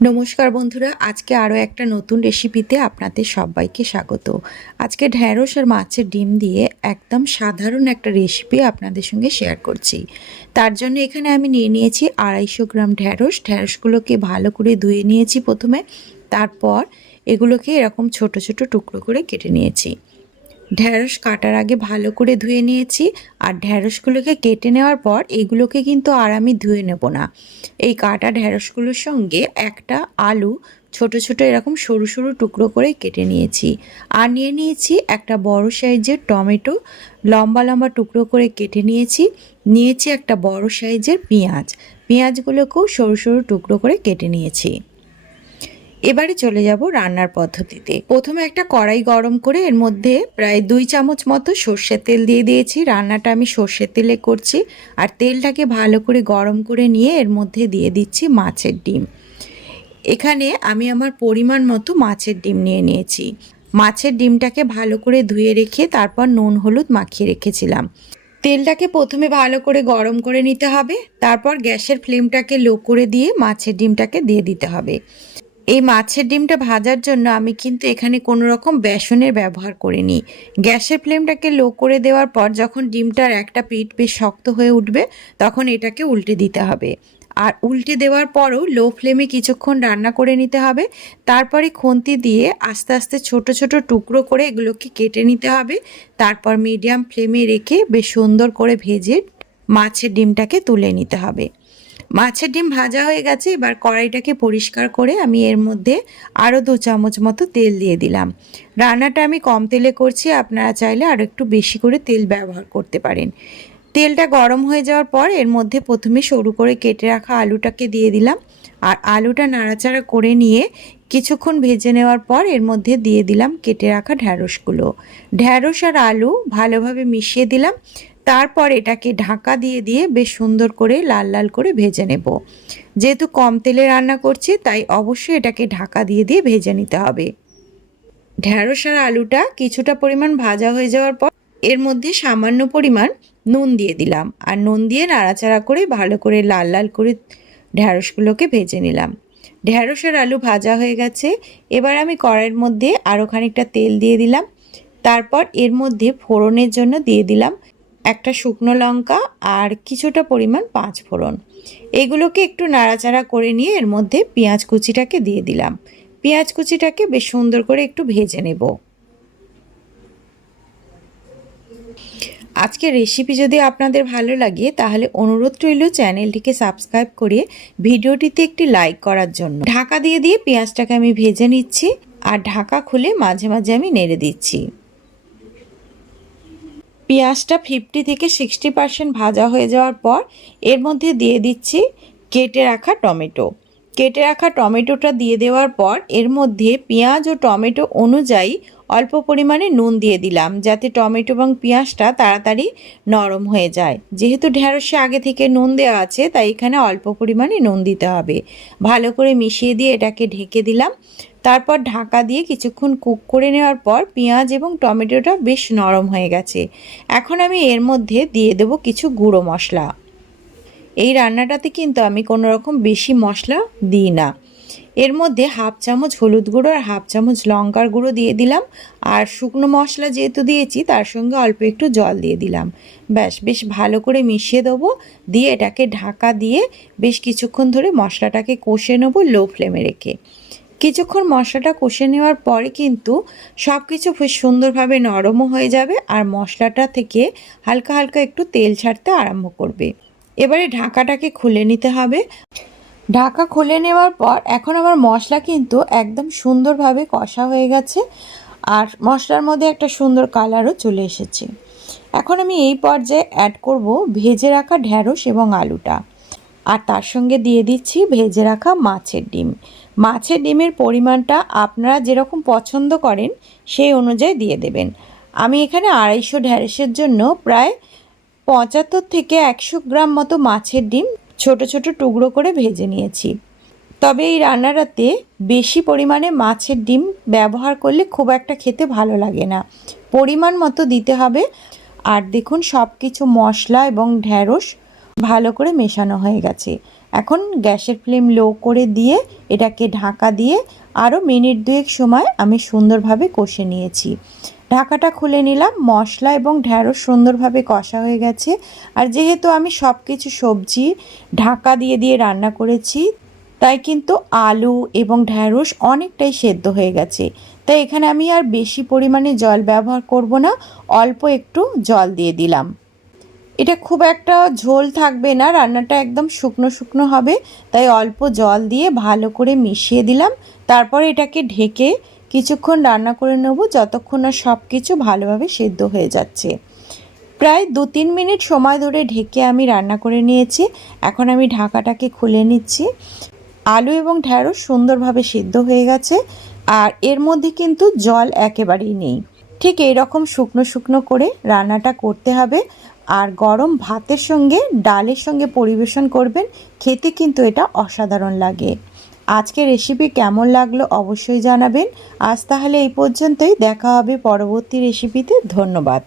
নমস্কার বন্ধুরা, আজকে আরও একটা নতুন রেসিপিতে আপনাদের সবাইকে স্বাগত। আজকে ঢ্যাঁড়স আর মাছের ডিম দিয়ে একদম সাধারণ একটা রেসিপি আপনাদের সঙ্গে শেয়ার করছি। তার জন্য এখানে আমি নিয়ে নিয়েছি আড়াইশো গ্রাম ঢ্যাঁড়স। ঢ্যাঁড়সগুলোকে ভালো করে ধুয়ে নিয়েছি প্রথমে। তারপর এগুলোকে এরকম ছোট ছোট টুকরো করে কেটে নিয়েছি। ঢ্যাঁড়স কাটার আগে ভালো করে ধুয়ে নিয়েছি। আর ঢ্যাঁড়সগুলোকে কেটে নেওয়ার পর এগুলোকে কিন্তু আর আমি ধুয়ে নেব না। এই কাটা ঢ্যাঁড়সগুলোর সঙ্গে একটা আলু ছোট ছোট এরকম সরু সরু টুকরো করে কেটে নিয়েছি। আর নিয়ে নিয়েছি একটা বড় সাইজের টমেটো। লম্বা লম্বা টুকরো করে কেটে নিয়েছি। নিয়েছি একটা বড় সাইজের পেঁয়াজ। পেঁয়াজগুলোকেও সরু সরু টুকরো করে কেটে নিয়েছি। এবারে চলে যাব রান্নার পদ্ধতিতে। প্রথমে একটা কড়াই গরম করে এর মধ্যে প্রায় দুই চামচ মতো সর্ষের তেল দিয়ে দিয়েছি। রান্নাটা আমি সর্ষের তেলে করছি আর তেলটাকে ভালো করে গরম করে নিয়ে এর মধ্যে দিয়ে দিচ্ছি মাছের ডিম। এখানে আমি আমার পরিমাণ মতো মাছের ডিম নিয়ে নিয়েছি। মাছের ডিমটাকে ভালো করে ধুয়ে রেখে তারপর নুন, হলুদ মাখিয়ে রেখেছিলাম। তেলটাকে প্রথমে ভালো করে গরম করে নিতে হবে। তারপর গ্যাসের ফ্লেমটাকে লো করে দিয়ে মাছের ডিমটাকে দিয়ে দিতে হবে। এই মাছের ডিমটা ভাজার জন্য আমি কিন্তু এখানে কোনো রকম বেসনের ব্যবহার করিনি। গ্যাসের ফ্লেমটাকে লো করে দেওয়ার পর যখন ডিমটার একটা পিঠ বেশ শক্ত হয়ে উঠবে, তখন এটাকে উল্টে দিতে হবে। আর উল্টে দেওয়ার পরও লো ফ্লেমে কিছুক্ষণ রান্না করে নিতে হবে। তারপরে খুন্তি দিয়ে আস্তে আস্তে ছোট ছোট টুকরো করে এগুলোকে কেটে নিতে হবে। তারপর মিডিয়াম ফ্লেমে রেখে বেশ সুন্দর করে ভেজে মাছের ডিমটাকে তুলে নিতে হবে। মাছের ডিম ভাজা হয়ে গেছে, এবার কড়াইটাকে পরিষ্কার করে আমি এর মধ্যে আরও দু চামচ মতো তেল দিয়ে দিলাম। রান্নাটা আমি কম তেলে করছি, আপনারা চাইলে আরও একটু বেশি করে তেল ব্যবহার করতে পারেন। তেলটা গরম হয়ে যাওয়ার পর এর মধ্যে প্রথমে সরু করে কেটে রাখা আলুটাকে দিয়ে দিলাম। আর আলুটা নাড়াচাড়া করে নিয়ে কিছুক্ষণ ভেজে নেওয়ার পর এর মধ্যে দিয়ে দিলাম কেটে রাখা ঢ্যাঁড়সগুলো ঢ্যাঁড়স আর আলু ভালোভাবে মিশিয়ে দিলাম। তারপর এটাকে ঢাকা দিয়ে দিয়ে বেশ সুন্দর করে লাল লাল করে ভেজে নেব। যেহেতু কম তেলে রান্না করছি, তাই অবশ্যই এটাকে ঢাকা দিয়ে দিয়ে ভেজে নিতে হবে। ঢ্যাঁড়স আর আলুটা কিছুটা পরিমাণ ভাজা হয়ে যাওয়ার পর এর মধ্যে সামান্য পরিমাণ নুন দিয়ে দিলাম। আর নুন দিয়ে নাড়াচাড়া করে ভালো করে লাল লাল করে ঢ্যাঁড়সগুলোকে ভেজে নিলাম। ঢ্যাঁড়স আর আলু ভাজা হয়ে গেছে। এবার আমি কড়াইয়ের মধ্যে আরও খানিকটা তেল দিয়ে দিলাম। তারপর এর মধ্যে ফোড়নের জন্য দিয়ে দিলাম একটা শুকনো লঙ্কা আর কিছুটা পরিমাণ পাঁচ ফোড়ন। এগুলোকে একটু নাড়াচাড়া করে নিয়ে এর মধ্যে পেঁয়াজ কুচিটাকে দিয়ে দিলাম। পেঁয়াজ কুচিটাকে বেশ সুন্দর করে একটু ভেজে নেব। আজকের রেসিপি যদি আপনাদের ভালো লাগে, তাহলে অনুরোধ রইল চ্যানেলটিকে সাবস্ক্রাইব করে ভিডিওটিতে একটি লাইক করার জন্য। ঢাকা দিয়ে দিয়ে পেঁয়াজটাকে আমি ভেজে নিচ্ছি আর ঢাকা খুলে মাঝে মাঝে আমি নেড়ে দিচ্ছি। পেঁয়াজটা ফিফটি থেকে সিক্সটি পার্সেন্ট ভাজা হয়ে যাওয়ার পর এর মধ্যে দিয়ে দিচ্ছি কেটে রাখা টমেটো। কেটে রাখা টমেটোটা দিয়ে দেওয়ার পর এর মধ্যে পেঁয়াজ ও টমেটো অনুযায়ী অল্প পরিমাণে নুন দিয়ে দিলাম যাতে টমেটো এবং পেঁয়াজটা তাড়াতাড়ি নরম হয়ে যায়। যেহেতু ঢ্যাঁড়সে আগে থেকে নুন দেওয়া আছে, তাই এখানে অল্প পরিমাণে নুন দিতে হবে। ভালো করে মিশিয়ে দিয়ে এটাকে ঢেকে দিলাম। তারপর ঢাকা দিয়ে কিছুক্ষণ কুক করে নেওয়ার পর পেঁয়াজ এবং টমেটোটা বেশ নরম হয়ে গেছে। এখন আমি এর মধ্যে দিয়ে দেব কিছু গুঁড়ো মশলা। এই রান্নাটাতে কিন্তু আমি কোনো রকম বেশি মশলা দিই না। এর মধ্যে হাফ চামচ হলুদ গুঁড়ো আর হাফ চামচ লঙ্কার গুঁড়ো দিয়ে দিলাম। আর শুকনো মশলা যেহেতু দিয়েছি, তার সঙ্গে অল্প একটু জল দিয়ে দিলাম। ব্যাস, বেশ ভালো করে মিশিয়ে দেবো। দিয়ে এটাকে ঢাকা দিয়ে বেশ কিছুক্ষণ ধরে মশলাটাকে কষে নেব লো ফ্লেমে রেখে। কিছুক্ষণ মশলাটা কষে নেওয়ার পরে কিন্তু সব কিছু বেশ সুন্দরভাবে নরমও হয়ে যাবে আর মশলাটা থেকে হালকা হালকা একটু তেল ছাড়তে আরম্ভ করবে। এবারে ঢাকাটাকে খুলে নিতে হবে। ঢাকা খুলে নেওয়ার পর এখন আমার মশলা কিন্তু একদম সুন্দরভাবে কষা হয়ে গেছে আর মশলার মধ্যে একটা সুন্দর কালারও চলে এসেছে। এখন আমি এই পর্যায়ে অ্যাড করব ভেজে রাখা ঢ্যাঁড়স এবং আলুটা। আর তার সঙ্গে দিয়ে দিচ্ছি ভেজে রাখা মাছের ডিম। মাছের ডিমের পরিমাণটা আপনারা যেরকম পছন্দ করেন সেই অনুযায়ী দিয়ে দেবেন। আমি এখানে আড়াইশো ঢ্যাঁড়সের জন্য প্রায় পঁচাত্তর থেকে একশো গ্রাম মতো মাছের ডিম ছোট ছোট টুকরো করে ভেজে নিয়েছি। তবে এই রান্নাটাতে বেশি পরিমাণে মাছের ডিম ব্যবহার করলে খুব একটা খেতে ভালো লাগে না। পরিমাণ মতো দিতে হবে। আর দেখুন সব কিছু মশলা এবং ঢ্যাঁড়স ভালো করে মেশানো হয়ে গেছে। এখন গ্যাসের ফ্লেম লো করে দিয়ে এটাকে ঢাকা দিয়ে আরও মিনিট দুয়েক সময় আমি সুন্দরভাবে কষে নিয়েছি। ঢাকাটা খুলে নিলাম। মশলা এবং ঢ্যাঁড়স সুন্দরভাবে কষা হয়ে গেছে। আর যেহেতু আমি সব কিছু সবজি ঢাকা দিয়ে দিয়ে রান্না করেছি, তাই কিন্তু আলু এবং ঢ্যাঁড়স অনেকটাই সেদ্ধ হয়ে গেছে। তাই এখানে আমি আর বেশি পরিমাণে জল ব্যবহার করব না, অল্প একটু জল দিয়ে দিলাম। এটা খুব একটা ঝোল থাকবে না, রান্নাটা একদম শুকনো শুকনো হবে। তাই অল্প জল দিয়ে ভালো করে মিশিয়ে দিলাম। তারপর এটাকে ঢেকে কিছুক্ষণ রান্না করে নেব, যতক্ষণ না সব কিছু ভালোভাবে সেদ্ধ হয়ে যাচ্ছে। প্রায় দু তিন মিনিট সময় ধরে ঢেকে আমি রান্না করে নিয়েছি। এখন আমি ঢাকাটাকে খুলে নিচ্ছি। আলু এবং ঢ্যাঁড়স সুন্দরভাবে সিদ্ধ হয়ে গেছে আর এর মধ্যে কিন্তু জল একেবারেই নেই। ঠিক এইরকম শুকনো শুকনো করে রান্নাটা করতে হবে আর গরম ভাতের সঙ্গে, ডালের সঙ্গে পরিবেশন করবেন, খেতে কিন্তু এটা অসাধারণ লাগে। আজকে রেসিপি কেমন লাগল অবশ্যই জানাবেন। আজ তাহলে এই পর্যন্তই, দেখা হবে পরবর্তী রেসিপিতে ধন্যবাদ।